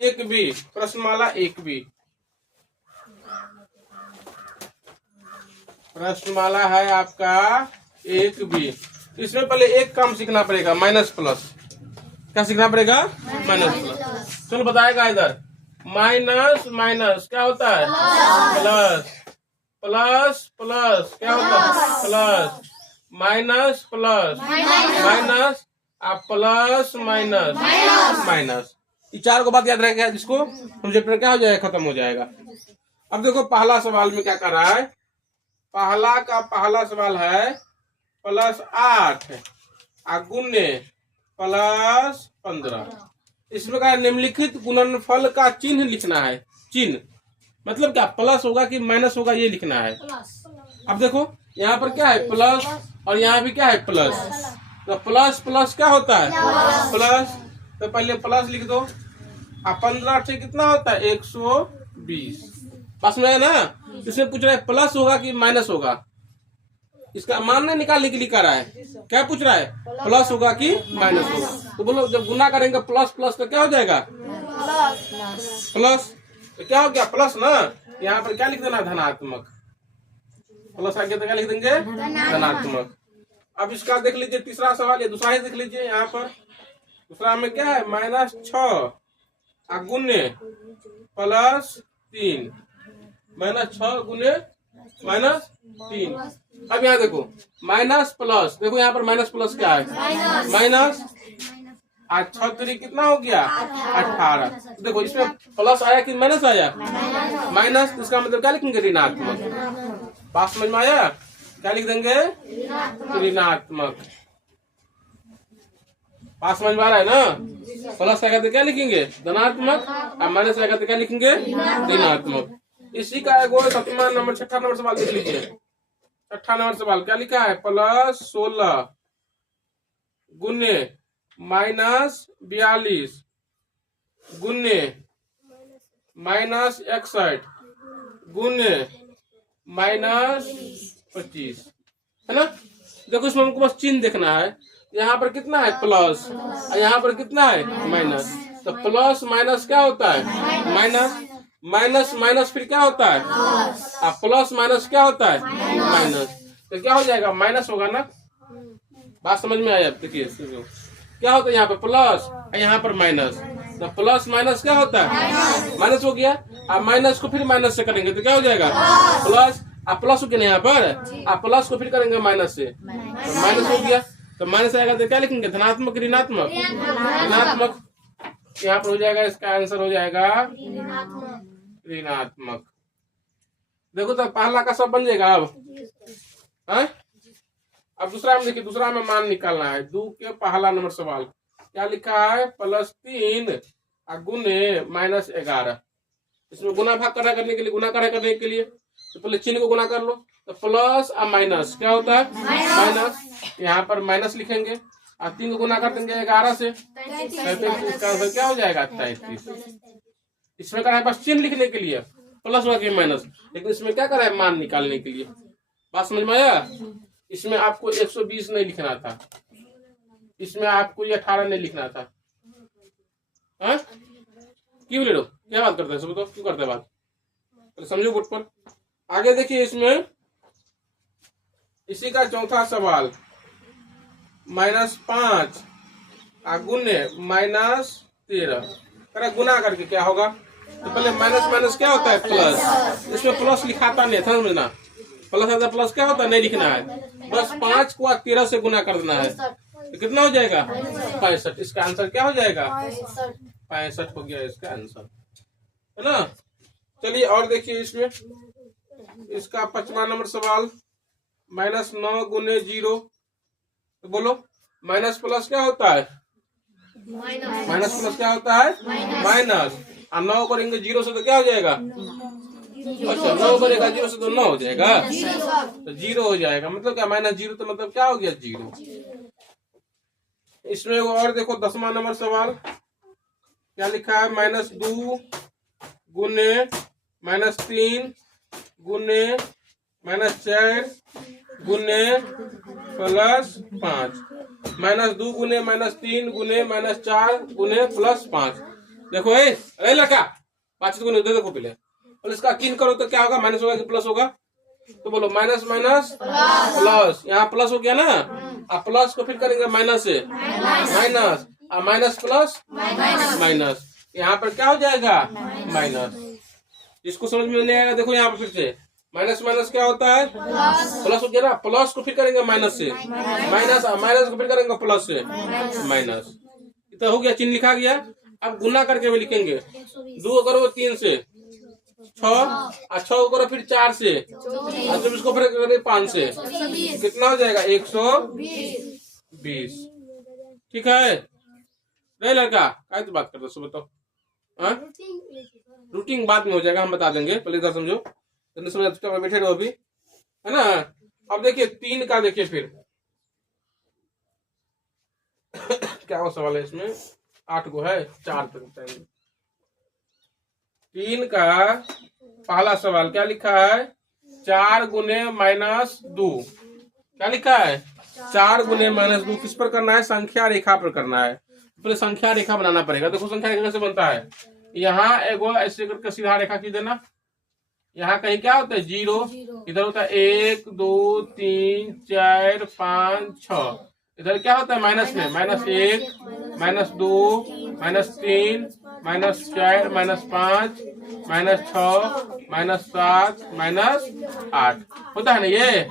एक बी, प्रश्नमाला एक बी, प्रश्नमाला है आपका एक बी। इसमें पहले एक काम सीखना पड़ेगा, माइनस प्लस। क्या सीखना पड़ेगा? Minus plus. चलो बताएगा इधर, माइनस माइनस क्या होता है? प्लस। प्लस प्लस क्या होता है? प्लस। माइनस प्लस माइनस, आप प्लस माइनस माइनस। ये चार को बात याद रहेगा, जिसको चैप्टर क्या हो जाएगा? खत्म हो जाएगा। अब देखो पहला सवाल में क्या कर रहा है। पहला सवाल है प्लस 8 गुने प्लस 15। इसमें क्या निम्नलिखित गुणनफल का चिन्ह लिखना है। चिन्ह मतलब क्या? प्लस होगा कि माइनस होगा, ये लिखना है। अब देखो यहाँ पर क्या है? प्लस, और यहाँ भी क्या है? प्लस। तो प्लस प्लस क्या होता है? प्लस। तो पहले प्लस लिख दो। अब 15 से कितना होता है? 120। पास में है ना? इसमें पूछ रहा है प्लस होगा कि माइनस होगा। इसका मान नहीं निकालने के लिए कर रहा है। क्या पूछ रहा है? प्लस होगा कि माइनस होगा। तो बोलो जब गुना करेंगे प्लस प्लस तो क्या हो जाएगा? प्लस। तो क्या हो गया? प्लस ना। यहाँ पर क्या लिख देना? धनात्मक। प्लस आ गया तो क्या लिख देंगे? धनात्मक। अब इसका देख लीजिए तीसरा सवाल, ये दूसरा ही देख लीजिए। यहाँ पर दूसरा में क्या है? माइनस 6 गुने प्लस 3। माइनस 6 गुने माइनस 3। अब यहाँ देखो माइनस प्लस, देखो यहाँ पर माइनस प्लस क्या है? माइनस। आज 6 3 कितना हो गया? 18। देखो इसमें प्लस आया कि माइनस आया? माइनस। इसका मतलब क्या लिखेंगे? ऋणात्मक। बात समझ में आया? क्या लिख देंगे? ऋणात्मक। बात समझ में आ रहा है ना? प्लस आएगा तो क्या लिखेंगे? धनात्मक, और माइनस आएगा तो क्या लिखेंगे? ऋणात्मक। इसी का एक और 7वां नंबर 6ठा नंबर सवाल देख लीजिए। 6ठा नंबर सवाल क्या लिखा है? प्लस 16 गुने माइनस 42 गुने माइनस 61 गुने माइनस 25, है ना? देखो इसमें हमको बस चिन्ह देखना है। यहाँ पर कितना है? प्लस, और यहाँ पर कितना है? माइनस। तो प्लस माइनस क्या होता है? माइनस। माइनस माइनस फिर क्या होता है? प्लस माइनस क्या होता है? माइनस। तो क्या हो जाएगा? माइनस होगा ना। बात समझ में आया? देखिए क्या होता है यहाँ पर? प्लस, यहाँ पर माइनस। तो प्लस माइनस क्या होता है? माइनस हो गया। अब माइनस को फिर माइनस से करेंगे तो क्या हो जाएगा? प्लस। आप प्लस हो गया यहाँ पर, आप प्लस को फिर करेंगे माइनस से, तो माइनस हो गया। तो माइनस आएगा तो क्या लिखेंगे? धनात्मक ऋणात्मक? ऋणात्मक। यहाँ पर हो जाएगा, इसका आंसर हो जाएगा ऋणात्मक। देखो तो पहला का सब बन जाएगा। अब दूसरा में देखिए, दूसरा में मान निकालना है। 2 के पहला नंबर सवाल क्या लिखा है? प्लस 3 गुने माइनस 11। इसमें गुना भाग करने के लिए, गुना करने के लिए तो पहले चिन्ह को गुना कर लो। तो प्लस और माइनस क्या होता है? माइनस। यहाँ पर माइनस लिखेंगे और 3 को गुना कर देंगे 11 से, इसका आंसर क्या हो जाएगा? 33। इसमें करा है बस चिन्ह लिखने के लिए, प्लस हुआ कि माइनस, लेकिन इसमें क्या करा है? मान निकालने के लिए। बात समझ में आया? इसमें आपको 120 नहीं लिखना था, इसमें आपको ये 18 नहीं लिखना था। क्यों ले लो? क्या बात करते हैं सब? तो क्यों करते हैं बात? समझो बोर्ड पर। आगे देखिए इसमें इसी का चौथा सवाल, -5 गुने -13। गुना करके क्या होगा? तो पहले माइनस माइनस क्या होता है? प्लस। इसमें प्लस लिखाता नहीं, समझना। प्लस आता प्लस क्या होता है? नहीं लिखना है। बस 5 को 13 से गुना कर देना है तो कितना हो जाएगा? 65। इसका आंसर क्या हो जाएगा? 65 हो गया इसका आंसर, है ना? चलिए और देखिए इसमें इसका 5वां नंबर सवाल, -9 गुने 0। तो बोलो माइनस प्लस क्या होता है? माइनस प्लस क्या होता है? माइनस। और 9 करेंगे 0 से तो क्या हो जाएगा? अच्छा 9 करेगा 0 से तो 9 हो जाएगा, तो 0 हो जाएगा। मतलब क्या? -0 तो मतलब क्या हो गया? 0। इसमें वो और देखो 10वां नंबर सवाल क्या लिखा है? -2 गुने -3 गुने -4 गुने +5। -2 गुने -3 गुने -4 गुने +5। देखो ए लड़का, बातचीत को नहीं दे, देखो पहले इसका किन करो तो क्या होगा, माइनस होगा कि प्लस होगा? तो बोलो माइनस माइनस प्लस, यहाँ प्लस हो गया ना, अब प्लस को फिर करेंगे माइनस से माइनस, और माइनस प्लस माइनस, यहाँ पर क्या हो जाएगा माइनस। इसको समझ में नहीं आएगा, देखो यहाँ पर फिर से माइनस माइनस क्या होता है प्लस हो गया ना, प्लस को फिर करेंगे माइनस से माइनस, और माइनस को फिर करेंगे प्लस से माइनस। तो हो गया, चिन्ह लिखा गया। अब गुना करके भी लिखेंगे, 2 करो 3 से 6, 6 करो फिर 4 से, और जब इसको फिर करें 5 से, कितना हो जाएगा 120। ठीक है नहीं लड़का, काय तो बात करते सुबह तो रूटीन बाद में हो जाएगा, हम बता देंगे, पहले इधर समझो, समझ बैठे रहो अभी, है ना। अब देखिए 3 का, देखिए फिर क्या वो सवाल है इसमें, 8 को है, 4 पे बताएंगे। 3 का पहला सवाल क्या लिखा है, 4 गुने माइनस 2, क्या लिखा है 4 गुने माइनस 2, किस पर करना है, संख्या रेखा पर करना है। पहले संख्या रेखा बनाना पड़ेगा। देखो संख्या रेखा कैसे बनता है, यहाँ एगो ऐसे करके सीधा रेखा खींच देना, यहाँ कहीं क्या होता है 0, इधर होता है 1 2 3 4 5 6, इधर क्या होता है माइनस में -1 -2 -3 -4 -5 -6 -7 -8 होता है ना ये।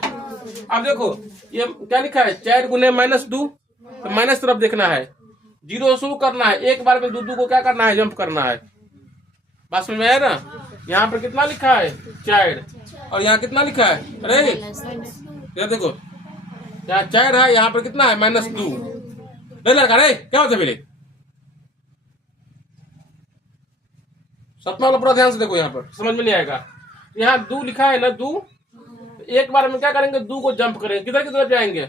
अब देखो ये क्या लिखा है, 4 गुने -2, तो माइनस तरफ देखना है, 0 शुरू करना है, एक बार में 2 को क्या करना है, जंप करना है। बात समझ में आया ना। यहाँ पर कितना लिखा है 4, और यहाँ कितना लिखा है, अरे ये देखो यहाँ 4 है, यहाँ पर कितना है -2। लड़का रे क्या होता है पहले, सपना वाला पूरा ध्यान से देखो, यहाँ पर समझ में नहीं आएगा। यहाँ 2 लिखा है ना, 2 एक बार में क्या करेंगे, 2 को जंप करेंगे, किधर की तरफ जाएंगे,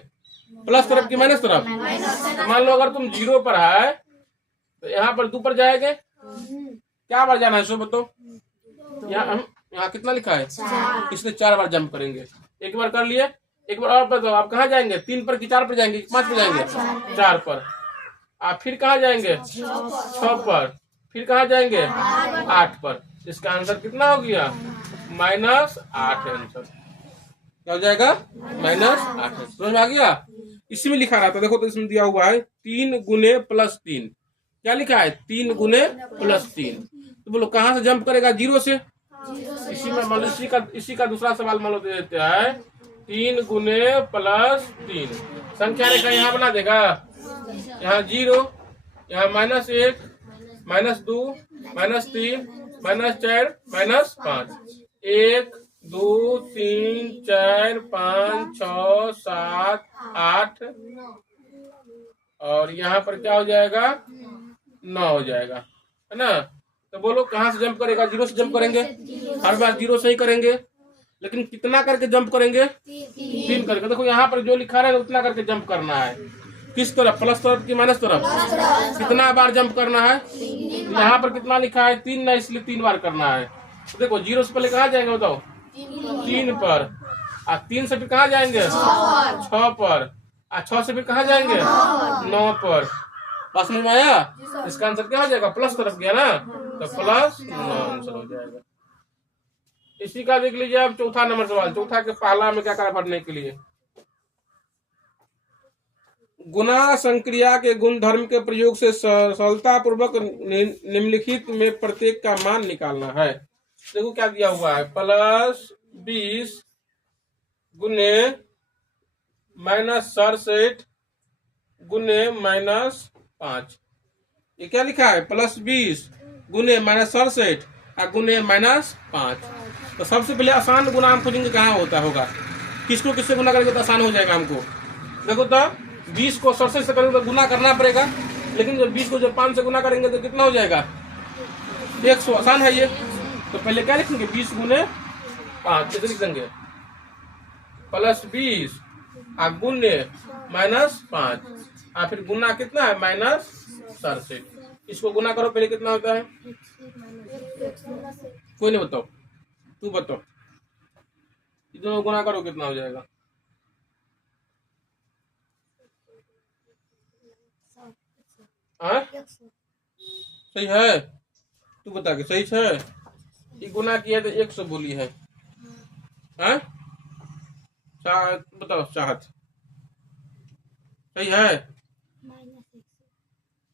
प्लस तरफ की माइनस तरफ। मान लो अगर तुम 0 पर है तो यहाँ पर 2 पर जाएंगे, क्या बार जाना है सो बताओ, यहाँ कितना लिखा है, इसलिए 4 बार जंप करेंगे। एक बार कर लिए, एक बार और बताओ, आप कहाँ जाएंगे, 3 पर कि 4 पर जाएंगे, 5 पर जाएंगे, 4 पर। आप फिर कहाँ जाएंगे 6 पर, फिर कहाँ जाएंगे 8 पर। इसका आंसर कितना हो गया -8 आंसर, क्या हो जाएगा -8। समझ में आ गया। इसी में लिखा रहा था, देखो तो इसमें दिया हुआ है 3 गुने +3, क्या लिखा है 3 गुने +3। तो बोलो कहाँ से जंप करेगा, 0 से। इसी में मान लो इसी का दूसरा सवाल मान लो दे देते हैं, 3 गुने +3, संख्या रेखा यहाँ बना देगा, यहाँ 0, यहाँ -1 -2 -3 -4 -5, 1 2 3 4 5 6 7 8, और यहाँ पर क्या हो जाएगा 9 हो जाएगा, है ना। तो बोलो कहाँ से जंप करेगा, 0 से जंप करेंगे, हर बार 0 से ही करेंगे, लेकिन कितना करके जंप करेंगे, 3 करके। देखो यहाँ पर जो लिखा है उतना करके जंप करना है, किस तरफ, प्लस तरफ की माइनस तरफ, कितना बार जंप करना है। यहाँ पर कितना लिखा है 3 ना, इसलिए 3 बार करना है। तो देखो 0 से पहले कहाँ जाएंगे बताओ, 3 पर, और 3 से फिर कहाँ जाएंगे 6 पर, और 6 से फिर कहाँ जाएंगे 9 पर। बस में आया। इसका आंसर क्या हो जाएगा, प्लस तरफ गया ना, तो +9 आंसर हो जाएगा। इसी का देख लीजिए अब चौथा नंबर सवाल, चौथा के पहला में क्या करा पढ़ने के लिए, गुना संक्रिया के गुणधर्म के प्रयोग से सरलता पूर्वक निम्नलिखित में प्रत्येक का मान निकालना है। देखो क्या दिया हुआ है, +20 गुने -67 गुने -5, ये क्या लिखा है, +20 गुने -67 और गुने -5। तो सबसे पहले आसान गुना हम खोजेंगे कहाँ होता होगा, किसको किससे गुना करेंगे तो आसान हो जाएगा हमको। देखो तो 20 को 67 से करेंगे तो गुना करना पड़ेगा, लेकिन जब 20 को जब 5 से गुना करेंगे तो कितना हो जाएगा 100। आसान है ये। तो पहले क्या लिखेंगे 20 गुने 5, कैसे लिख देंगे, +20 और गुने -5, और फिर गुना कितना है -67। इसको गुना करो पहले कितना होता है, कोई नहीं बताओ, तू बताओ, दोनों गुना करो कितना हो जाएगा, सही है। तू बता के सही है। ये गुना किया तो 100 बोली है। हाँ बताओ चाहत सही है।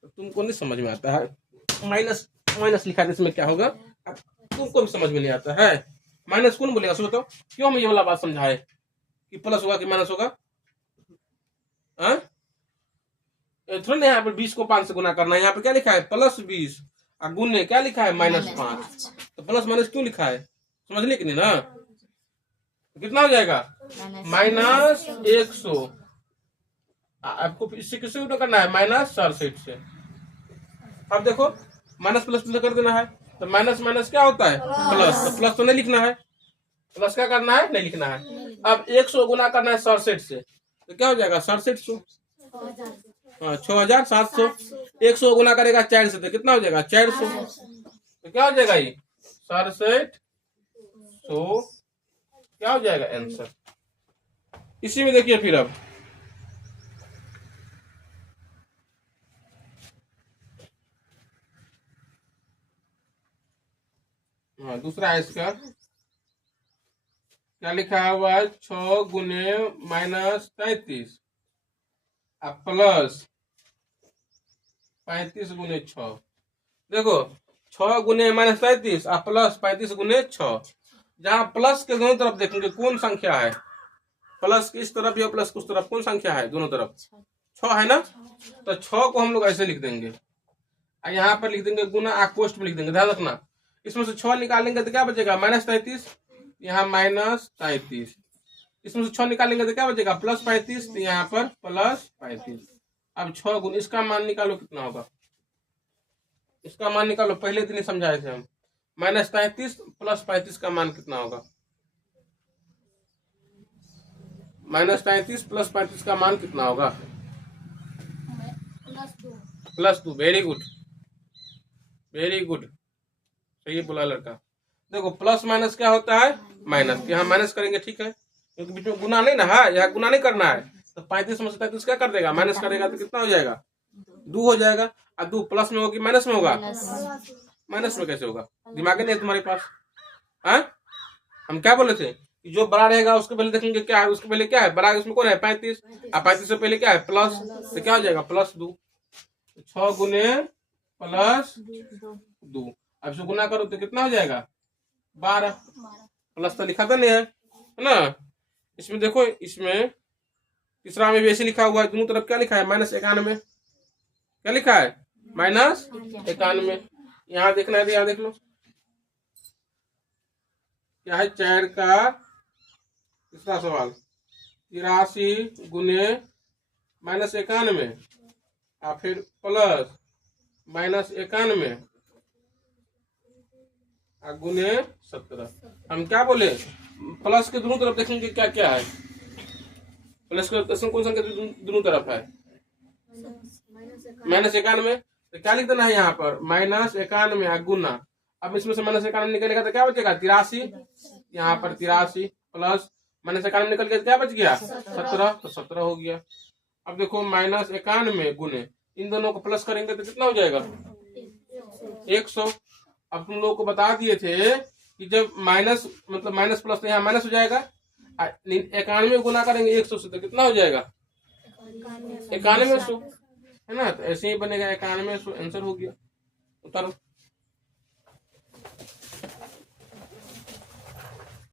तुमको नहीं समझ में आता है, माइनस माइनस लिखा है इसमें क्या होगा तुमको भी समझ में नहीं आता है। माइनस कौन बोलेगा सो बताओ, क्यों हम ये वाला बात समझाए कि प्लस होगा कि माइनस होगा। हाँ थोड़ा ना यहाँ पर 20 को 5 से गुना करना है, यहाँ पे क्या लिखा है +20 और गुने क्या लिखा है -5। तो प्लस माइनस क्यों लिखा है समझ लिया कि नहीं ना। कितना हो जाएगा -100। आपको इससे किससे गुना करना है -67 से। अब देखो माइनस प्लस प्लस कर देना है तो माइनस माइनस क्या होता है प्लस, तो प्लस तो नहीं लिखना है, प्लस क्या करना है नहीं लिखना है। अब 100 गुना करना है 67 से तो क्या हो जाएगा 6700। हाँ 6700। 100 गुना करेगा 4 से तो कितना हो जाएगा 400। तो क्या हो जाएगा ये 6700 क्या हो जाएगा आंसर। इसी में देखिए फिर अब हाँ दूसरा है इसका क्या लिखा हुआ है 6 गुने -33 प्लस 35 गुने 6। देखो 6 गुने -33 प्लस 35 गुने 6। जहां प्लस के दोनों तरफ देखेंगे कौन संख्या है, प्लस की इस तरफ या प्लस की उस तरफ कौन संख्या है दोनों तरफ 6 है ना। तो 6 को हम लोग ऐसे लिख देंगे, यहाँ पर लिख देंगे गुना आकोष्ठ में लिख देंगे। ध्यान रखना इसमें से 6 निकालेंगे तो क्या बचेगा -33, यहाँ -33। इसमें से 6 निकालेंगे तो क्या बचेगा +35, तो यहाँ पर +35। अब 6 गुण इसका मान निकालो कितना होगा, इसका मान निकालो। पहले दिन समझाए थे हम -33 + 35 का मान कितना होगा। -33 + 35 का मान कितना होगा +2। वेरी गुड वेरी गुड सही बोला लड़का। देखो प्लस माइनस क्या होता है माइनस, यहाँ माइनस करेंगे ठीक है क्योंकि बीच में गुना नहीं ना है, यहाँ गुना नहीं करना है। तो 35 में से 33 क्या कर देगा माइनस करेगा तो कितना हो जाएगा 2 हो जाएगा। और 2 प्लस में होगी माइनस में होगा, माइनस में कैसे होगा दिमाग नहीं है तुम्हारे पास। हाँ हम क्या बोले थे जो बड़ा रहेगा उसके पहले देखेंगे क्या है, उसके पहले क्या है बड़ा, उसमें कौन है 35 और 35 से पहले क्या है प्लस, तो क्या हो जाएगा +2। 6 गुने +2 अब इसको गुना करो तो कितना हो जाएगा 12। प्लस तो लिखा था नहीं है ना। इसमें देखो इसमें तीसरा में भी ऐसे लिखा हुआ है, दोनों तरफ क्या लिखा है -91। क्या लिखा है -91। यहाँ देखना है तो यहाँ देख लो क्या है 4 का तीसरा सवाल 83 गुने -91 और फिर प्लस -91 गुने 17। हम क्या बोले प्लस के दोनों तरफ देखेंगे क्या क्या है, प्लस के कौन संख्या दोनों तरफ है -91। तो क्या लिख देना है यहाँ पर -91 गुना। अब इसमें से -91 निकलेगा तो क्या बचेगा 83, यहाँ पर 83 प्लस -91 निकल के क्या बच गया 17, तो 17 हो गया। अब देखो -91 गुने इन दोनों को प्लस करेंगे तो कितना हो जाएगा 100। अब तुम लोगों को बता दिए थे कि जब माइनस मतलब माइनस प्लस तो यहाँ माइनस हो जाएगा, 91 गुना करेंगे 100 से तो कितना हो जाएगा 9100 है ना। तो ऐसे ही बनेगा 9100 आंसर हो गया। उतारो।